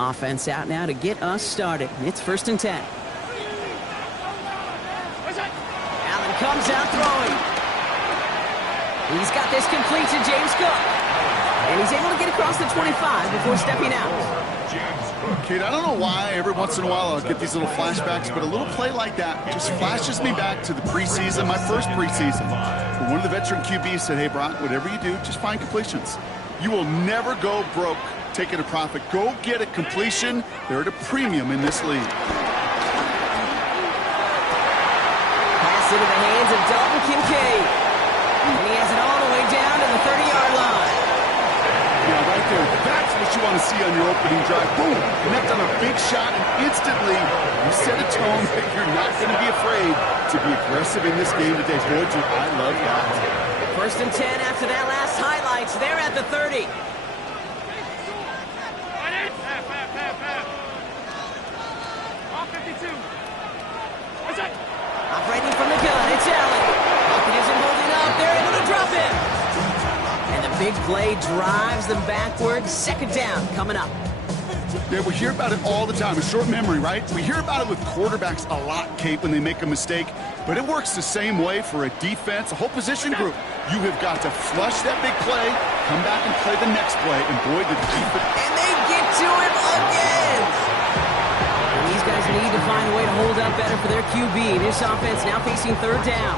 Offense out now to get us started. It's 1st and 10. Allen comes out throwing. He's got this complete to James Cook. And he's able to get across the 25 before stepping out. Kate, I don't know why every once in a while I'll get these little flashbacks, but a little play like that just flashes me back to the preseason, my first preseason. One of the veteran QBs said, hey, Brock, whatever you do, just find completions. You will never go broke taking a profit. Go get a completion. They're at a premium in this league. Pass into the hands of Dalton Kincaid. And he has it all the way down to the 30-yard line. Yeah, right there. That's what you want to see on your opening drive. Boom! Connect on a big shot, and instantly you set a tone that you're not going to be afraid to be aggressive in this game today. Boy, I love that. 1st and 10 after that last highlights. They're at the 30. Operating from the gun, it's Allen. Hawkins isn't holding up. They're able to drop him. And the big play drives them backwards. 2nd down coming up. Yeah, we hear about it all the time. A short memory, right? We hear about it with quarterbacks a lot, Kate, when they make a mistake. But it works the same way for a defense, a whole position group. You have got to flush that big play, come back and play the next play, and boy, the defense... And they get to him again! And these guys need to find a way to hold up better for their QB. This offense now facing 3rd down.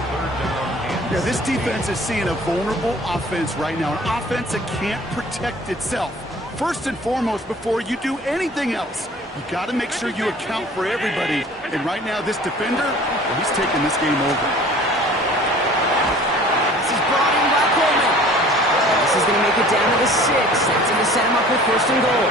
Yeah, this defense is seeing a vulnerable offense right now, an offense that can't protect itself. First and foremost, before you do anything else, you got to make sure you account for everybody. And right now, this defender, well, he's taking this game over. This is brought in by Coleman. This is going to make it down to the 6. That's going to set him up with 1st and goal.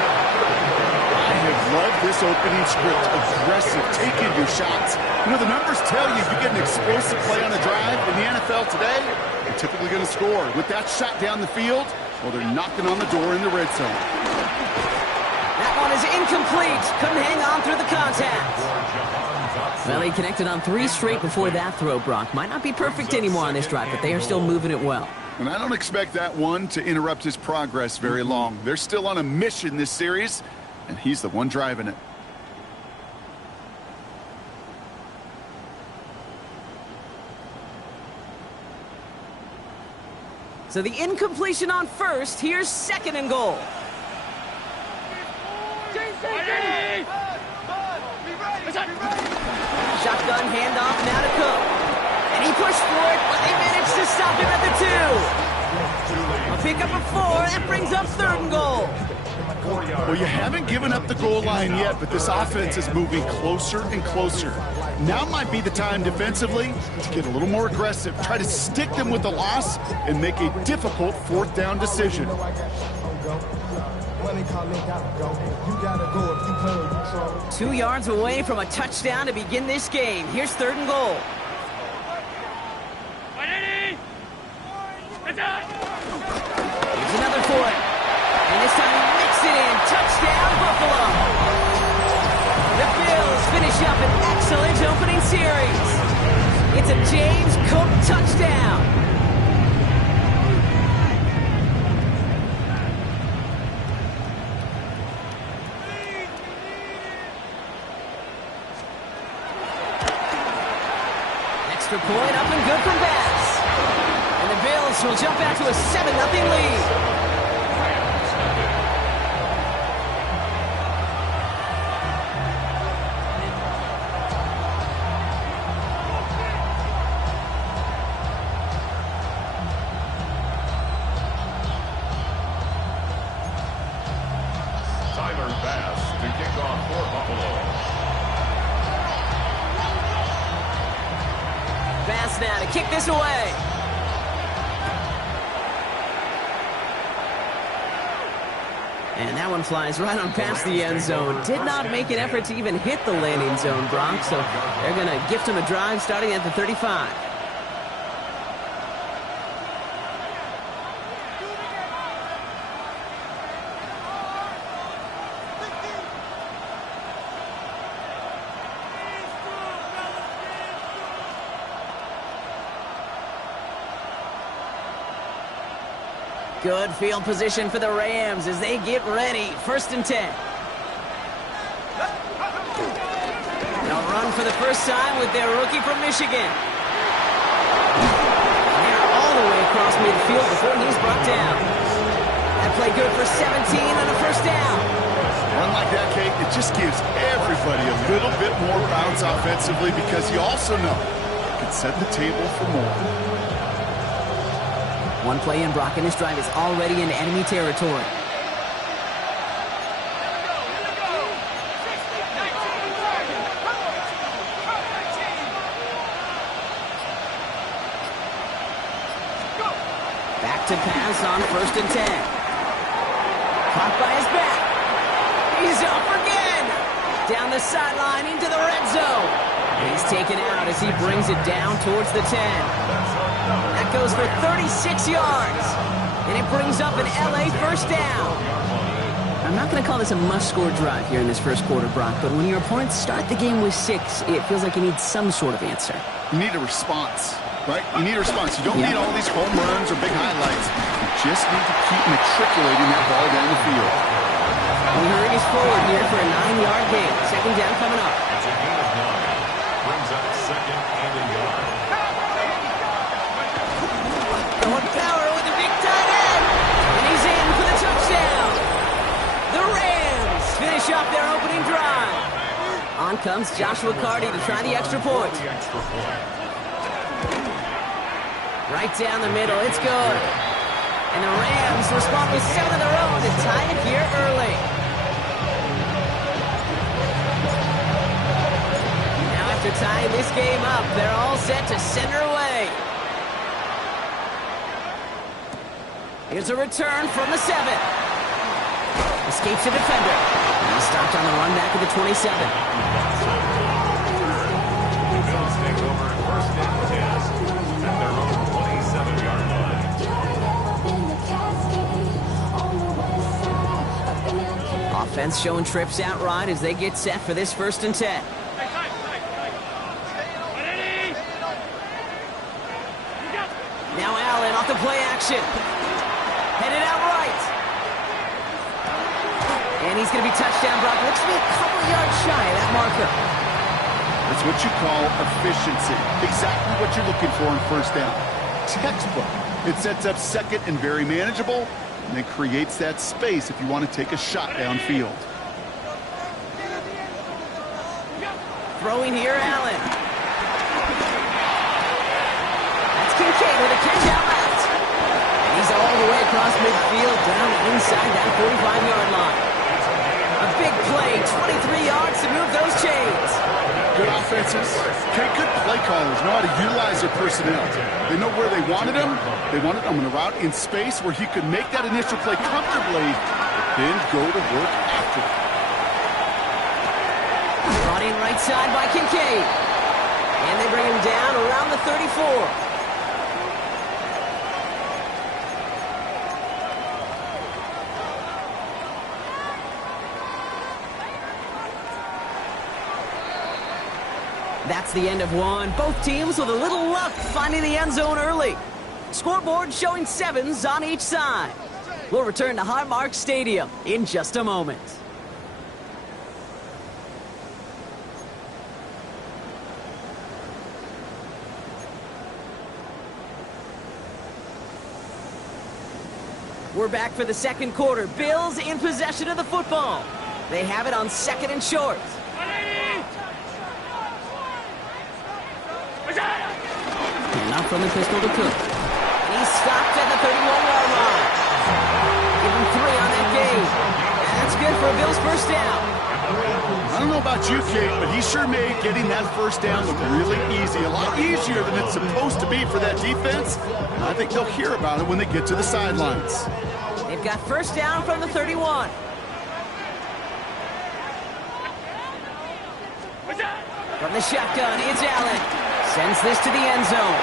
I have loved this opening script. Aggressive, taking your shots. You know, the numbers tell you get an explosive play on a drive in the NFL today, you're typically going to score. With that shot down the field, well, they're knocking on the door in the red zone. That one is incomplete. Couldn't hang on through the contact. Well, he connected on 3 straight before that throw, Brock. Might not be perfect anymore on this drive, but they are still moving it well. And I don't expect that one to interrupt his progress very long. They're still on a mission this series, and he's the one driving it. So the incompletion on 1st. Here's 2nd and goal. Shotgun handoff now to Cook. And he pushed for it, but they managed to stop him at the 2. A pickup of 4. That brings up 3rd and goal. Well, you haven't given up the goal line yet, but this offense is moving closer and closer. Now might be the time defensively to get a little more aggressive, try to stick them with the loss, and make a difficult 4th down decision. 2 yards away from a touchdown to begin this game. Here's 3rd and goal. Here's another for it. And this time he whips it in. Touchdown, Buffalo. The Bills finish up an excellent opening series. It's a James Cook touchdown. Extra point up and good from Bass. And the Bills will jump back to a 7-0 lead. Now to kick this away. And that one flies right on past the end zone. Did not make an effort to even hit the landing zone, Brock, so they're going to gift him a drive starting at the 35. Good field position for the Rams as they get ready. 1st and 10. for the first time with their rookie from Michigan. They're all the way across midfield before he's brought down. That play good for 17 and a first down. Run like that, Kate, it just gives everybody a little bit more bounce offensively because you also know it can set the table for more. One play in, Brock, and this drive is already in enemy territory. Back to pass on 1st and 10. Caught by his back. He's up again. Down the sideline into the red zone. He's taken out as he brings it down towards the 10. That goes for 36 yards. And it brings up an LA first down. I'm not going to call this a must-score drive here in this first quarter, Brock, but when your opponents start the game with 6, it feels like you need some sort of answer. You need a response, right? You need a response. You don't need all these home runs or big highlights. You just need to keep matriculating that ball down the field. And he hurries forward here for a 9-yard gain. Second down coming up. It's a gain of 9. Brings up 2nd and a yard. Going power with a big tight end. And he's in for the touchdown. The Rams finish off their opening drive. On comes Joshua Carty to try the extra point. Right down the middle. It's good. And the Rams respond with 7 of their own to tie it here early. Now after tying this game up, they're all set to send her away. Here's a return from the 7. Escapes the defender. And he stopped on the run back of the 27. The Bills take over 1st and 10 at their own 27-yard line. Offense showing trips out right as they get set for this 1st and 10. Now Allen off the play action. Headed out right. And he's going to be touchdown, Brock. Looks to be a couple yards shy of that marker. That's what you call efficiency. Exactly what you're looking for in 1st down. Textbook. It sets up 2nd and very manageable, and then creates that space if you want to take a shot downfield. Throwing here, Allen. That's Kincaid with a catch out left. And he's all the way across midfield, down inside that 45-yard line. A big play, 23 yards to move those chains. Good offenses. Okay, good play callers know how to utilize their personnel. They know where they wanted him. They wanted him in a route in space where he could make that initial play comfortably, then go to work after. Brought in right side by Kincaid. And they bring him down around the 34. That's the end of one. Both teams with a little luck finding the end zone early. Scoreboard showing 7s on each side. We'll return to Highmark Stadium in just a moment. We're back for the second quarter. Bills in possession of the football. They have it on 2nd and short. And up from the pistol to Cook. And he's stopped at the 31-yard line. Give him 3 on that game. And that's good for a Bills first down. I don't know about you, Kate, but he sure made getting that first down look really easy. A lot easier than it's supposed to be for that defense. I think they'll hear about it when they get to the sidelines. They've got first down from the 31. From the shotgun, it's Allen. Sends this to the end zone.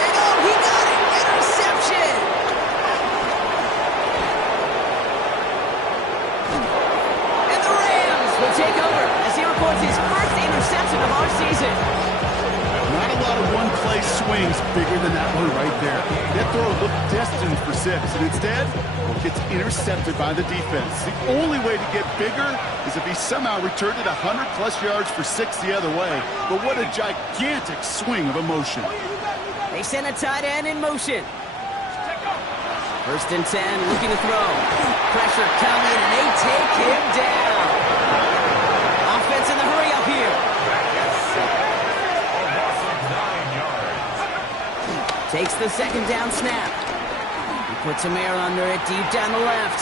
And oh, he got it! Interception! And the Rams will take over as he records his first interception of our season. Not a lot of one-play swings, bigger than that one right there. That throw looked destined for 6, and instead, gets intercepted by the defense. The only way to get bigger is if he somehow returned it 100-plus yards for 6 the other way. But what a gigantic swing of emotion. They send a tight end in motion. 1st and 10, looking to throw. Pressure coming, and they take him down. Offense in the hurry up here. Takes the 2nd down snap. He puts some air under it deep down the left.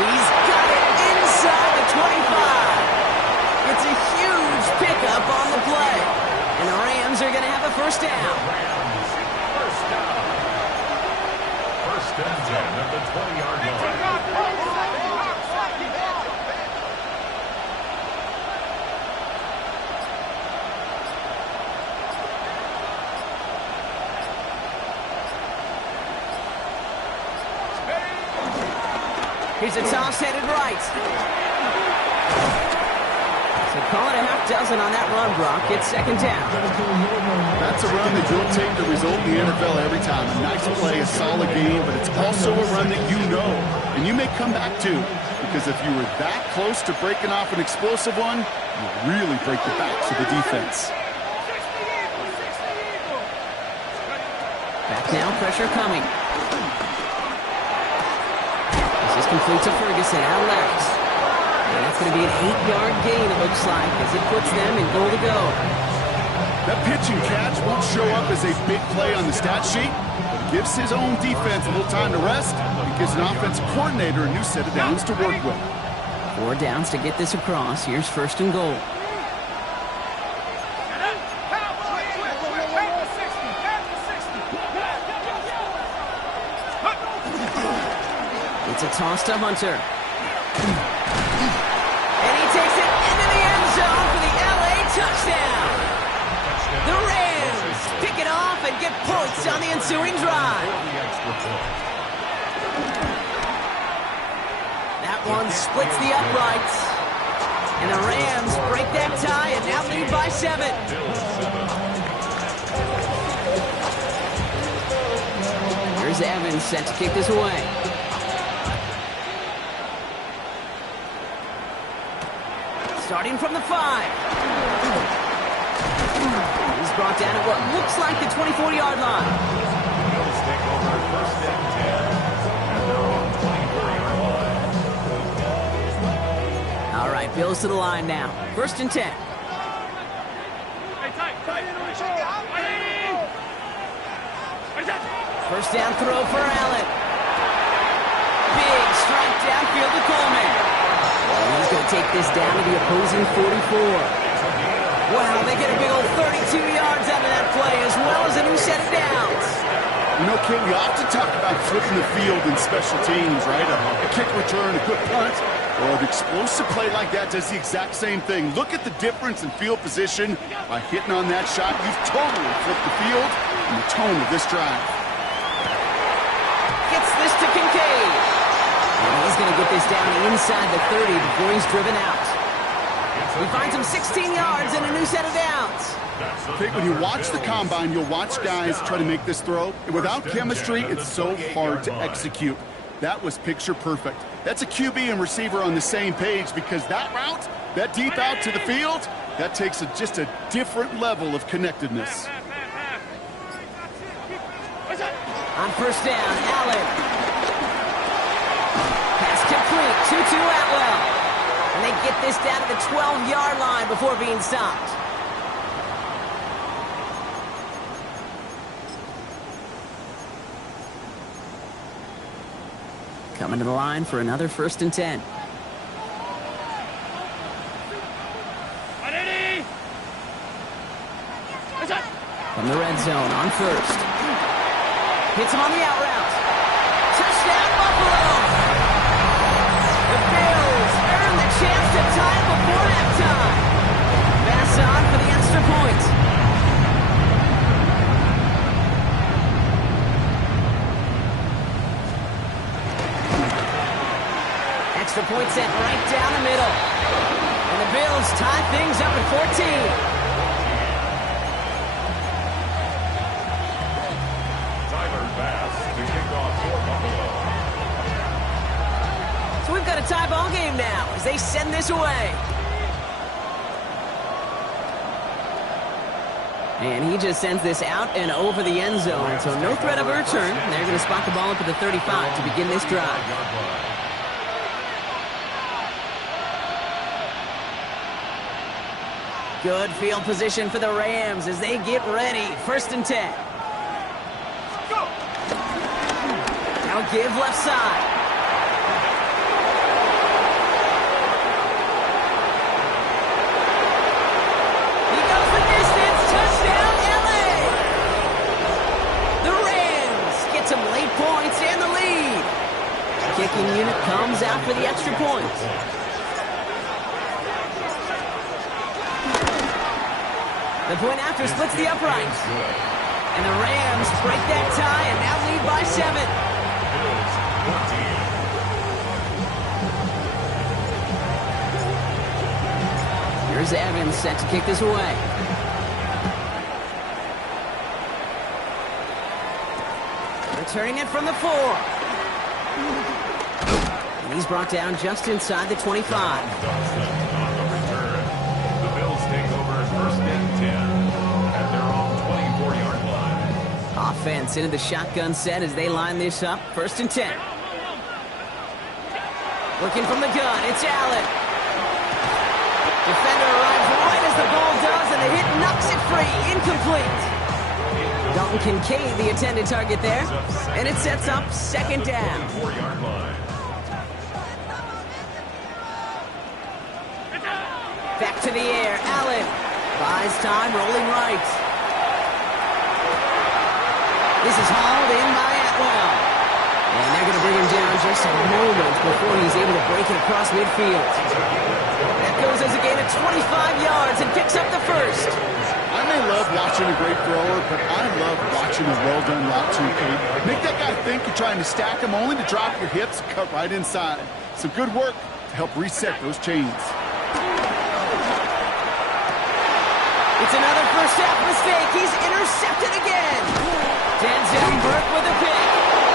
He's got it inside the 25. It's a huge pickup on the play. And the Rams are going to have a 1st down. First and 10 at the 20-yard line. Here's a toss headed right. So call it a half dozen on that run, Brock. It's 2nd down. That's a run that you'll take the result in the NFL every time. A nice play, a solid game, but it's also a run that you know, and you may come back to, because if you were that close to breaking off an explosive one, you really break the backs of the defense. Back now, pressure coming. This is complete to Ferguson, out left. And that's going to be an 8-yard gain, it looks like, as it puts them in goal to go. That pitch and catch won't show up as a big play on the stat sheet, but it gives his own defense a little time to rest. It gives an offensive coordinator a new set of downs to work with. 4 downs to get this across. Here's 1st and goal. It's a toss to Hunter. And he takes it into the end zone for the LA touchdown. The Rams pick it off and get points on the ensuing drive. That one splits the uprights. And the Rams break that tie and now lead by 7. Here's Evans set to kick this away. Starting from the 5. He's brought down at what looks like the 24-yard line. Bills take over 1st and 10 at their own 24-yard line. All right, Bills to the line now. 1st and 10. First down throw for Allen. Big strike downfield to Coleman. He's going to take this down to the opposing 44. Wow, they get a big old 32 yards out of that play, as well as a new set of downs. You know, King, we often talk about flipping the field in special teams, right? A kick return, a good punt. Well, an explosive play like that does the exact same thing. Look at the difference in field position. By hitting on that shot, you've totally flipped the field and the tone of this drive. Gets this to Kincaid. And he's going to get this down inside the 30 before he's driven out. He finds him 16 yards and a new set of downs. Okay, when you watch the combine, you'll watch guys try to make this throw. Without chemistry, it's so hard to execute. That was picture perfect. That's a QB and receiver on the same page, because that route, that deep out to the field, that takes just a different level of connectedness. On 1st down, Allen. Pass complete, 2-2 Atwell. And they get this down to the 12-yard line before being stopped. Coming to the line for another 1st and 10. From the red zone on 1st. Hits him on the out route. Touchdown, Buffalo! The Bills earn the chance to tie it before halftime. Pass on for the extra point. Extra point set right down the middle. And the Bills tie things up at 14. a tie ball game now as they send this away. And he just sends this out and over the end zone, so no threat of a return. They're going to spot the ball up at the 35 to begin this drive. Good field position for the Rams as they get ready. 1st and 10. Now give left side. He goes the distance. Touchdown, LA! The Rams get some late points and the lead. Kicking unit comes out for the extra point. The point after splits the uprights. And the Rams break that tie and now lead by 7. Here's Evans set to kick this away. Returning it from the 4. And he's brought down just inside the 25. Offense into the shotgun set as they line this up. 1st and 10. Looking from the gun, it's Allen. Defender arrives right as the ball does, and the hit knocks it free. Incomplete. Dalton Kincaid, the intended target there. And it sets up 2nd down. Back to the air, Allen. Buys time, rolling right. This is hauled in by Atwell. And they're going to bring him down just a moment before he's able to break it across midfield. That goes as a gain of 25 yards and picks up the 1st. I may love watching a great thrower, but I love watching a well-done route too, Kate. Make that guy think you're trying to stack him only to drop your hips and cut right inside. Some good work to help reset those chains. It's another first half mistake. He's intercepted again. Denzel Burke with a pick.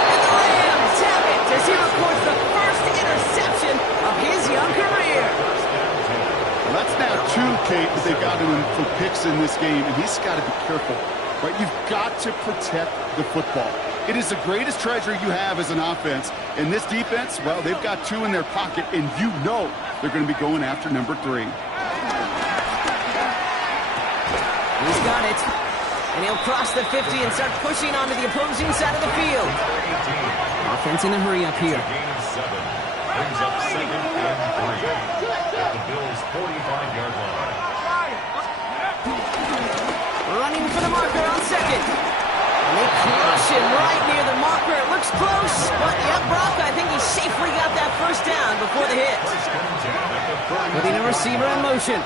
And the Rams have it as he records the first interception of his young career. Well, that's now 2, Kate, that they've got him for picks in this game, and he's got to be careful. Right? You've got to protect the football. It is the greatest treasure you have as an offense. And this defense, well, they've got 2 in their pocket, and you know they're going to be going after number 3. He's got it. And he'll cross the 50 and start pushing onto the opposing side of the field. Offense in a hurry up here. Brings up 2nd and 3 at the Bills' 45-yard line. Running for the marker on 2nd. And they crush him right near the marker. It looks close, but yep, Brock, I think he safely got that 1st down before the hit. Putting a receiver in motion.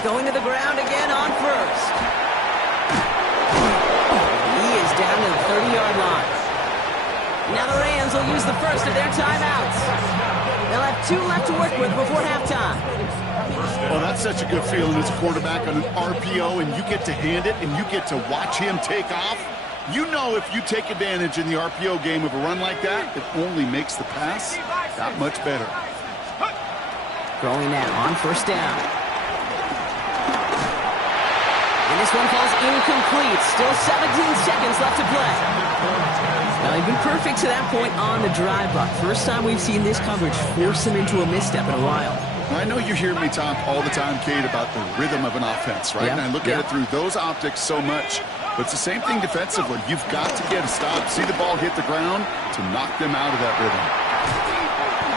Going to the ground again on 1st. He is down to the 30-yard line. Now the Rams will use the first of their timeouts. They'll have 2 left to work with before halftime. Well, that's such a good feeling as a quarterback on an RPO, and you get to hand it, and you get to watch him take off. You know if you take advantage in the RPO game of a run like that, it only makes the pass that much better. Going now on 1st down. And this one falls incomplete. Still 17 seconds left to play. Now, they've been perfect to that point on the drive, Buck. First time we've seen this coverage force them into a misstep in a while. I know you hear me talk all the time, Kate, about the rhythm of an offense, right? Yeah, And I look at it through those optics so much. But it's the same thing defensively. You've got to get a stop, see the ball hit the ground to knock them out of that rhythm.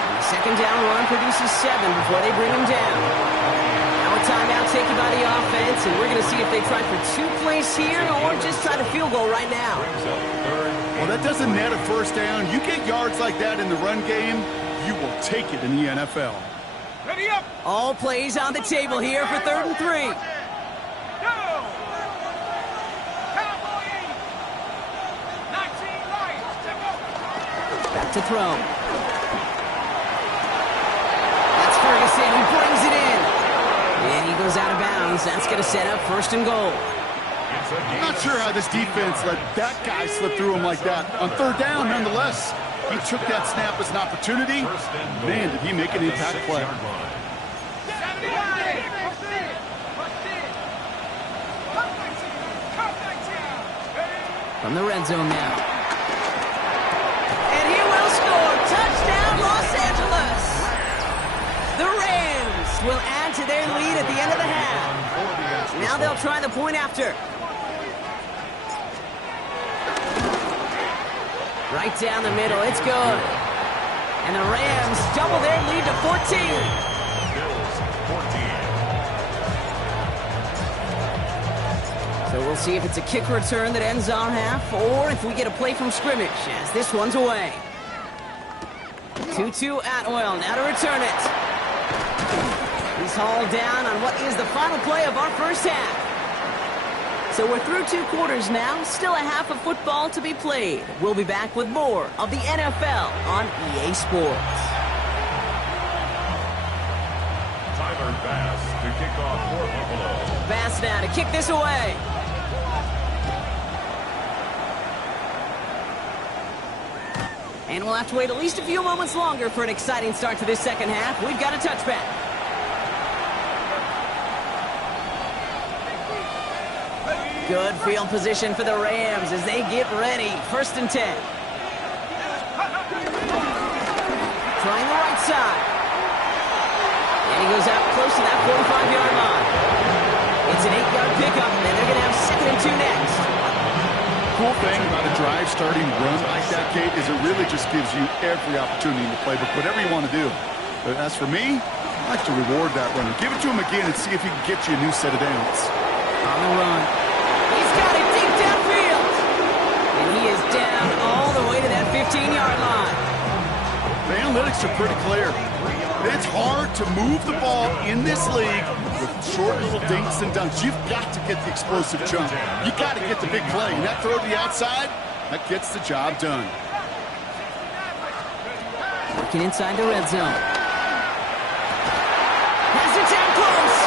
And the 2nd down run produces 7 before they bring him down. Now a timeout taken by the offense, and we're going to see if they try for 2 plays here or just try to field goal right now. Well, that doesn't net a 1st down. You get yards like that in the run game, you will take it in the NFL. Ready up! All plays on the table here for 3rd and 3. Go! Cowboy 19 right. Back to throw. That's Ferguson who brings it in. And he goes out of bounds. That's going to set up 1st and goal. I'm not sure how this defense let that guy slip through him like that. On 3rd down, nonetheless, He took that snap as an opportunity. Man, did he make an impact play. From the red zone now. And he will score. Touchdown, Los Angeles. The Rams will add to their lead at the end of the half. Now they'll try the point after. Right down the middle. It's good. And the Rams double their lead to 14. So we'll see if it's a kick return that ends our half or if we get a play from scrimmage as this one's away. 2-2 Atwell now to return it. He's hauled down on what is the final play of our first half. So we're through 2 quarters now, still a half of football to be played. We'll be back with more of the NFL on EA Sports. Tyler Bass to kick off for Buffalo. Bass now to kick this away. And we'll have to wait at least a few moments longer for an exciting start to this second half. We've got a touchback. Good field position for the Rams as they get ready. 1st and 10. Trying the right side. And he goes out close to that 45-yard line. It's an 8-yard pickup, and they're going to have 2nd and 2 next. Cool thing about a drive starting run like that, Kate, is it really just gives you every opportunity in the playbook, whatever you want to do. But as for me, I like to reward that runner. Give it to him again and see if he can get you a new set of downs. On the run. He's got it deep downfield. And he is down all the way to that 15-yard line. The analytics are pretty clear. It's hard to move the ball in this league with short little dinks and dunks. You've got to get the explosive chunk. You got to get the big play. And that throw to the outside, that gets the job done. Working inside the red zone. Has it down close.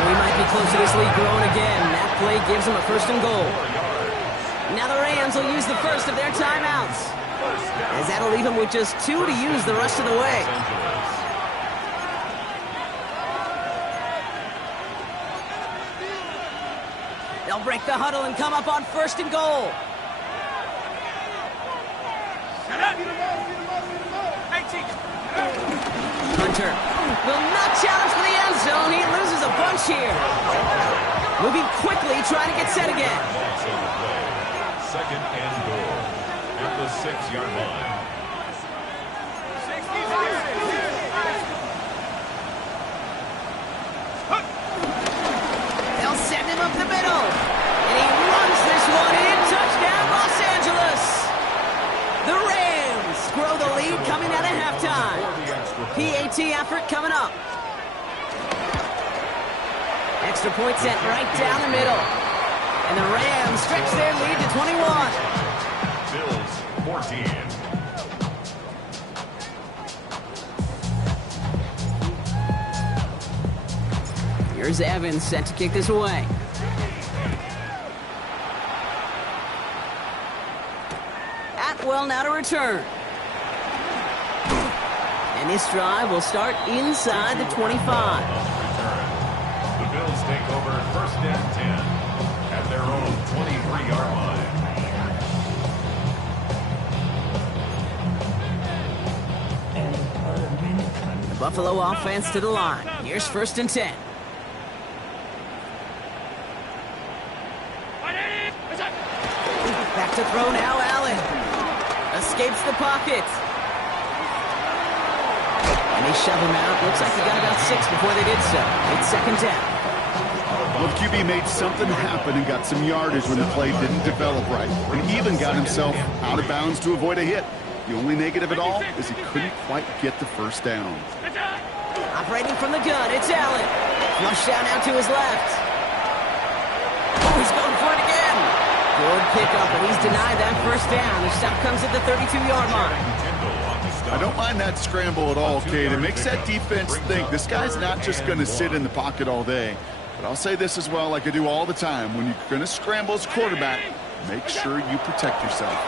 And we might be close to this lead growing again. That play gives them a 1st and goal. Now the Rams will use the first of their timeouts, as that'll leave them with just 2 to use the rest of the way. They'll break the huddle and come up on 1st and goal. Hunter will not challenge for the end zone. He loses a bunch here. Moving quickly, trying to get set again. 2nd and goal at the 6-yard line. They'll send him up the middle. And he runs this one in. Touchdown, Los Angeles. The Rams grow the lead coming out of halftime. PAT effort coming up. Extra point set right down the middle. And the Rams stretch their lead to 21. Bills 14. Here's Evans set to kick this away. Atwell now to return. And this drive will start inside the 25. The Bills take over 1st and 10 at their own 23-yard line. The Buffalo offense to the line. Here's 1st and 10. Back to throw now, Allen. Escapes the pocket. And they shove him out. Looks like he got about 6 before they did so. It's 2nd down. Well, the QB made something happen and got some yardage when the play didn't develop right. And even got himself out of bounds to avoid a hit. The only negative at all is he couldn't quite get the 1st down. Operating from the gun, it's Allen. Flush down out to his left. Oh, he's going for it again. Good pickup, but he's denied that 1st down. The stop comes at the 32-yard line. I don't mind that scramble at all, Kate. It makes that defense think this guy's not just going to sit in the pocket all day. But I'll say this as well, like I do all the time. When you're going to scramble as quarterback, make sure you protect yourself.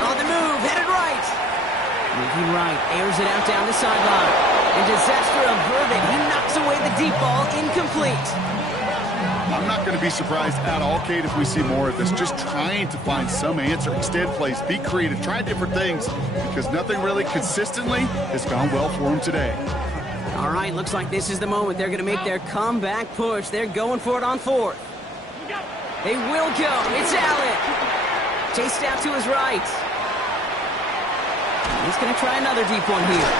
On the move, headed right. Moving right, airs it out down the sideline. And disaster averted. He knocks away the deep ball, incomplete. I'm not going to be surprised at all, Kate, if we see more of this. Just trying to find some answer. Extend plays, be creative, try different things, because nothing really consistently has gone well for him today. All right, looks like this is the moment they're going to make their comeback push. They're going for it on fourth. They will go. It's Allen. Chased out to his right. He's going to try another deep one here.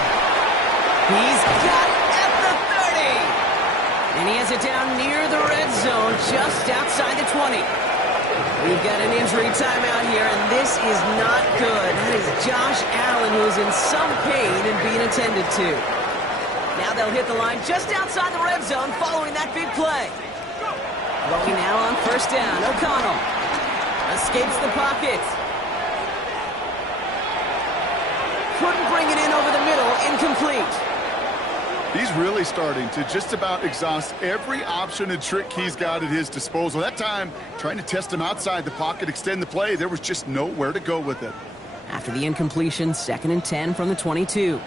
He's got it at the 30. And he has it down near the red zone, just outside the 20. We've got an injury timeout here, and this is not good. That is Josh Allen, who is in some pain and being attended to. Now they'll hit the line just outside the red zone following that big play. Looking now on first down. O'Connell escapes the pocket. Couldn't bring it in over the middle. Incomplete. He's really starting to just about exhaust every option and trick he's got at his disposal. That time, trying to test him outside the pocket, extend the play, there was just nowhere to go with it. After the incompletion, 2nd and 10 from the 22.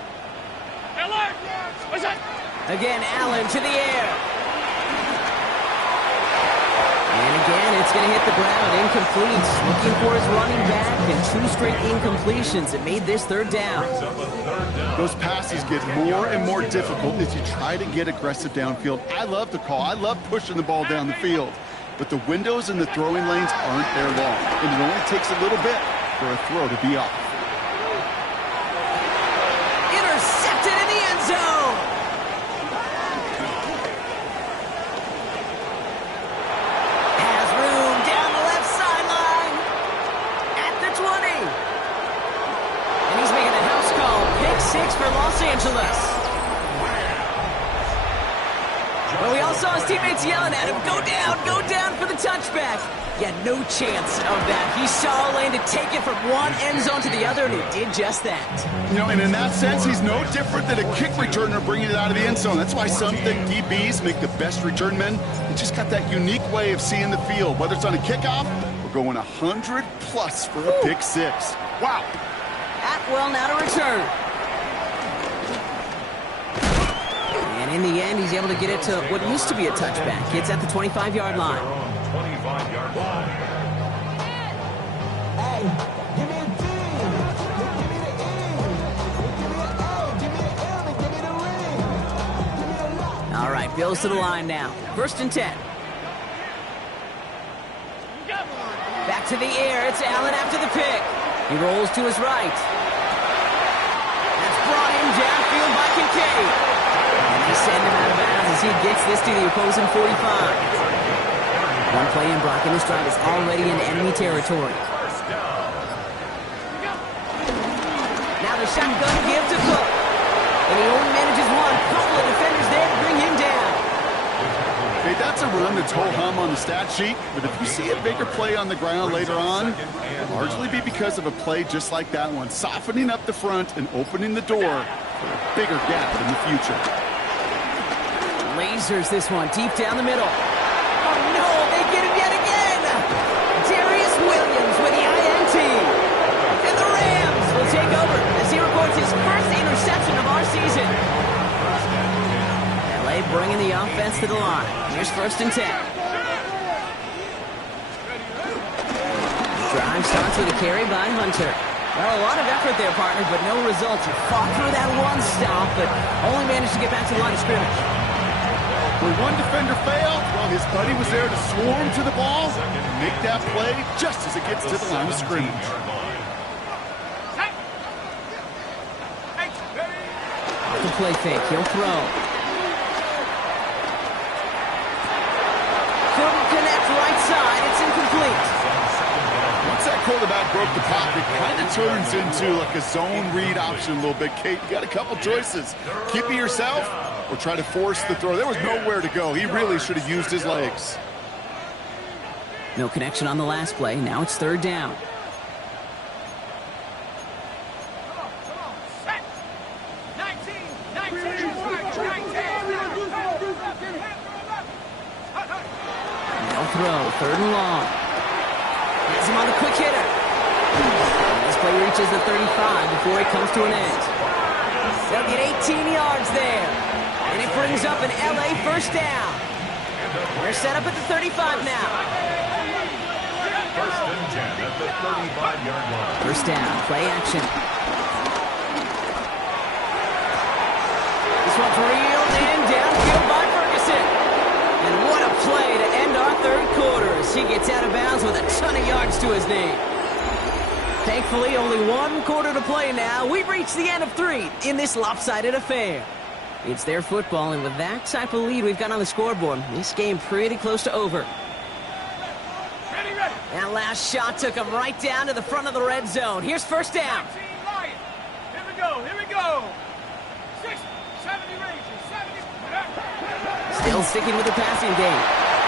Again, Allen to the air. And again, it's going to hit the ground. Incomplete. Looking for his running back, and 2 straight incompletions. It made this 3rd down. Those passes get more and more difficult as you try to get aggressive downfield. I love the call. I love pushing the ball down the field. But the windows in the throwing lanes aren't there long. And it only takes a little bit for a throw to be off. Intercepted in the end zone. Has room down the left sideline. At the 20. And he's making a house call. Pick 6 for Los Angeles. But we all saw his teammates yelling at him, go down for the touchback. Yeah, no chance of that. He saw a lane to take it from one end zone to the other, and he did just that. You know, and in that sense, he's no different than a kick returner bringing it out of the end zone. That's why some think DBs make the best return men. They just got that unique way of seeing the field, whether it's on a kickoff or going 100+ for a pick 6. Wow. Atwell now to return. And in the end, he's able to get it to what used to be a touchback. It's at the 25-yard line. 25-yard line. Hey, give me a D. Give me the E. Give me an A. Give me the M. And give me the ring. Give me the lock. All right, Bills to the line now. 1st and 10. Back to the air. It's Allen after the pick. He rolls to his right. That's brought in downfield by Kincaid. And they send him out of bounds as he gets this to the opposing 45. One play in blocking this drive is already in enemy territory. Now the shotgun give to Cook. And he only manages one. Couple of defenders there to bring him down. Hey, that's a run that's ho-hum on the stat sheet, but if you see a bigger play on the ground later on, it'll largely be because of a play just like that one, softening up the front and opening the door for a bigger gap in the future. Lasers this one deep down the middle. Oh no, they get him yet again. Darius Williams with the INT. And the Rams will take over as he records his first interception of our season. LA bringing the offense to the line. Here's 1st and 10. Drive starts with a carry by Hunter. Well, a lot of effort there, partner, but no results. He fought through that one stop, but only managed to get back to the line of scrimmage. When one defender failed, well, his buddy was there to swarm to the ball and make that play just as it gets to the line of scrimmage. Off the play fake, he'll throw. Couldn't connect right side, it's incomplete. Once that quarterback broke the pocket, it kind of turns into like a zone read option a little bit. Kate, you got a couple choices. Keep it yourself or try to force the throw. There was nowhere to go. He really should have used his legs. No connection on the last play. Now it's 3rd down. No throw. 3rd and long. Has him on the quick hitter. He's Play reaches the 35 before it comes to an end. They'll get 18 yards there. And it brings up an LA first down. They're set up at the 35 now. First and 10 at the 35-yard line. First down, play action. This one's reeled in downfield by Ferguson. And what a play to end our third quarter as he gets out of bounds with a ton of yards to his name. Thankfully, only one quarter to play now. We've reached the end of 3 in this lopsided affair. It's their football, and with that type of lead we've got on the scoreboard, this game pretty close to over. Ready, ready. That last shot took him right down to the front of the red zone. Here's first down. 19 Lions. Here we go, here we go. 60, 70 Rangers, 70. Still sticking with the passing game.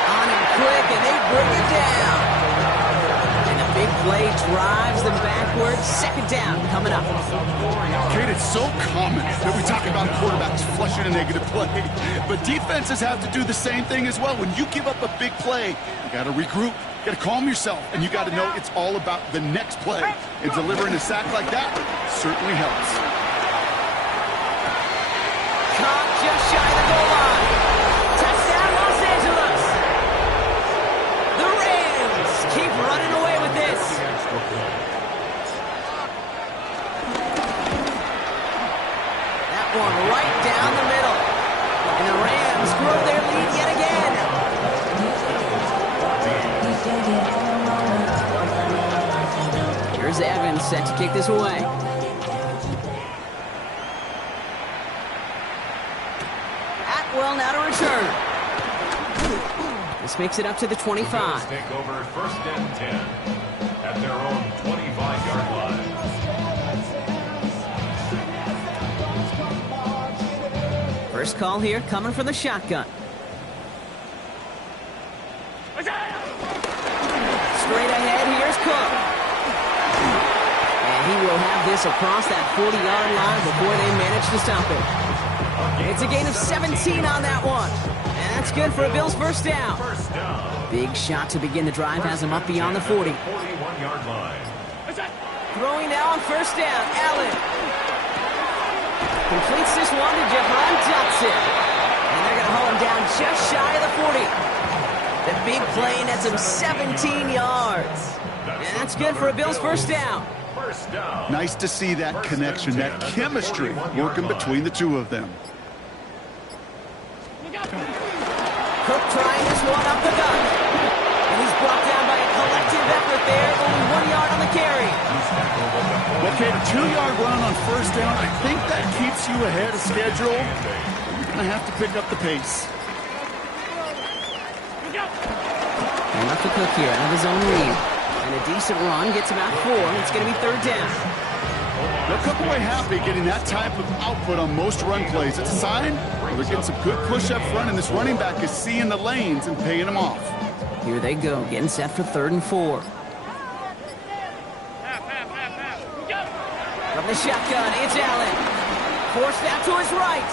On him quick, and they bring it down. And the big play drives them backwards. Second down coming up. Kate, it's so common that we talk about quarterbacks flushing a negative play, but defenses have to do the same thing as well. When you give up a big play, you got to regroup, you got to calm yourself, and you got to know it's all about the next play. And delivering a sack like that certainly helps. Caught just shy of the goal line. Touchdown, Los Angeles. The Rams keep running away with this. That one right down the middle. And the Rams grow their lead yet again. Here's Evans set to kick this away. Atwell now to return. This makes it up to the 25. Take over first and 10 at their own 25-yard line. First call here coming from the shotgun. Straight ahead, here's Cook. And he will have this across that 40-yard line before they manage to stop it. It's a gain of 17 on that one. And that's good for a Bills first down. Big shot to begin the drive has him up beyond the 40. 41-yard line. Throwing now on first down, Allen. Completes this one to Jahan Johnson. And they're going to haul him down just shy of the 40. The big play nets him 17 yards. And that's good for a Bills first down. Nice to see that connection, that chemistry working between the two of them. Cook trying this one up the gut. And he's brought down by a collective effort there. Only 1 yard on the carry. Okay, a 2-yard run on first down. I think that keeps you ahead of schedule. You're going to have to pick up the pace. And up to Cook here out of his own lead. And a decent run gets about 4. It's going to be third down. They'll come away happy getting that type of output on most run plays. It's a sign they're getting some good push up front, and this running back is seeing the lanes and paying them off. Here they go, getting set for third and 4. From the shotgun, it's Allen. Forced out to his right.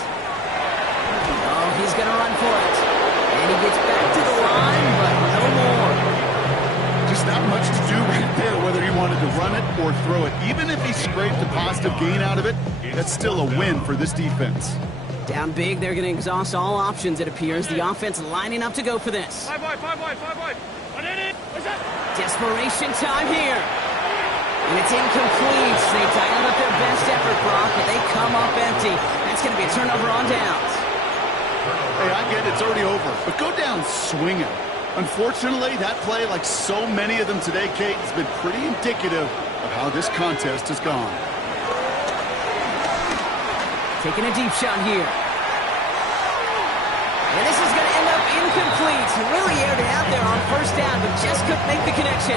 Oh, he's going to run for it. And he gets back to the line, but no more. Just not much to do right there, whether he wanted to run it or throw it. Even if he scraped a positive gain out of it, that's still a win for this defense. Down big, they're going to exhaust all options, it appears. The offense lining up to go for this. 5 wide, 5 wide, 5 wide. Desperation time here. And it's incomplete. They dialed up their best effort, Brock, but they come up empty. That's going to be a turnover on downs. Hey, I get it, it's already over, but go down swinging. Unfortunately, that play, like so many of them today, Kate, has been pretty indicative of how this contest has gone. Taking a deep shot here. And this is going to end up incomplete. Really aired it out there on first down, but just couldn't make the connection.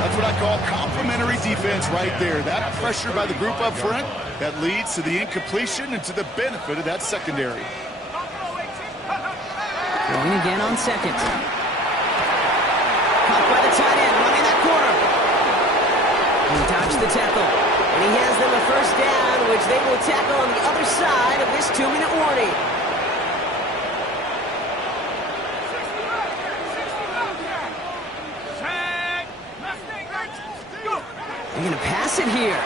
That's what I call complimentary defense right there. That pressure by the group up front, that leads to the incompletion and to the benefit of that secondary. Going again on second. Caught by the tight end, running that corner. He dodged the tackle. And he has them a first down, which they will tackle on the other side of this 2-minute warning. They're going to pass it here.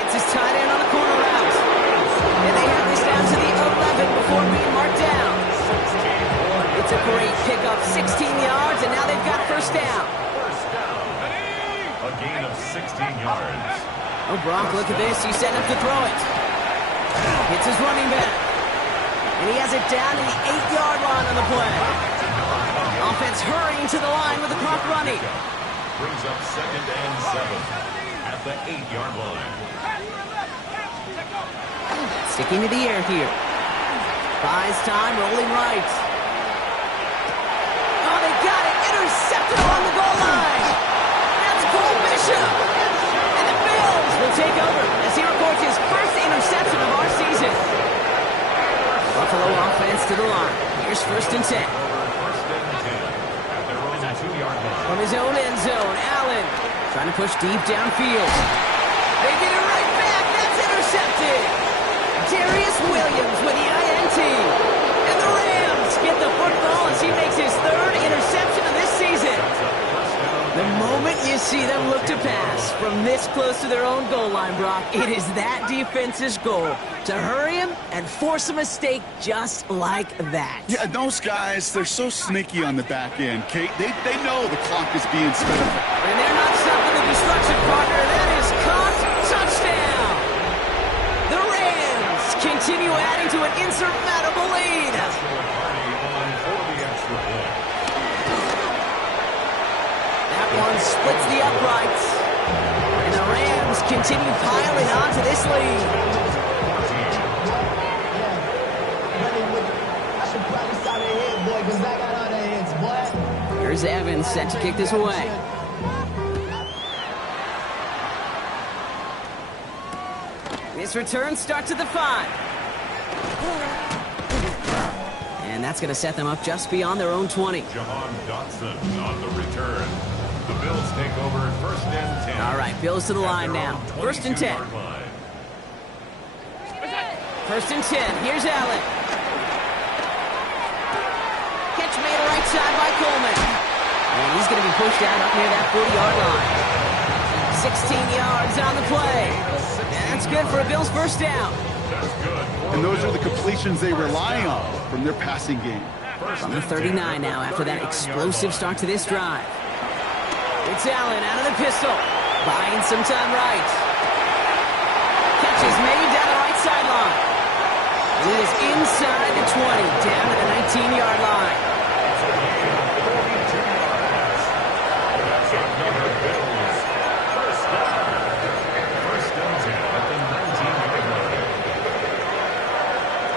Gets his tight end on the corner route. And they have this down to the 11 before being marked down. It's a great pickup, 16 yards, and now they've got first down. A gain of 16 yards. Oh, Brock, look at this. He's setting up to throw it. It's his running back. And he has it down to the 8-yard line on the play. Offense hurrying to the line with the clock running. Brings up 2nd and 7 at the 8-yard line. Sticking to the air here. Buys time, rolling right. Oh, they got it. Intercepted along the goal line. That's Cole Bishop. And the Bills will take over as he records his first interception of our season. Buffalo offense to the line. Here's 1st and 10. First and 10 at their own 2-yard line. From his own end zone, Allen trying to push deep downfield. They get it right back. That's intercepted. Darius Williams with the INT. And the Rams get the football as he makes his 3rd interception of this season. The moment you see them look to pass from this close to their own goal line, Brock, it is that defense's goal to hurry him and force a mistake just like that. Yeah, those guys, they're so sneaky on the back end, Kate. They know the clock is being sped up. And they're not stopping the destruction, partner. That is caught. Touchdown. The Rams continue adding to an insurmountable lead. That one splits the uprights. And the Rams continue piling onto this lead. I should probably stop their head, boy, because I got all their heads, boy. Here's Evans set to kick this away. This return starts at the 5. And that's going to set them up just beyond their own 20. Jahan Dotson on the return. The Bills take over 1st and 10. All right, Bills to the line now. 1st and 10. 1st and 10. Here's Allen. Catch made right side by Coleman. And he's going to be pushed out up near that 40-yard line. 16 yards on the play. And that's good for a Bills first down. That's good. And those are the completions they rely on from their passing game. From the 39 now after that explosive start to this drive. It's Allen out of the pistol. Buying some time right. Catch is made down the right sideline. And he is inside the 20, down to the 19-yard line.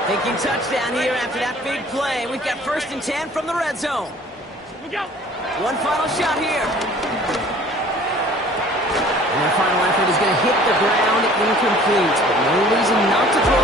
Thinking touchdown here after that big play. We've got 1st and 10 from the red zone. One final shot here. And their final effort is going to hit the ground incomplete. But no reason not to throw.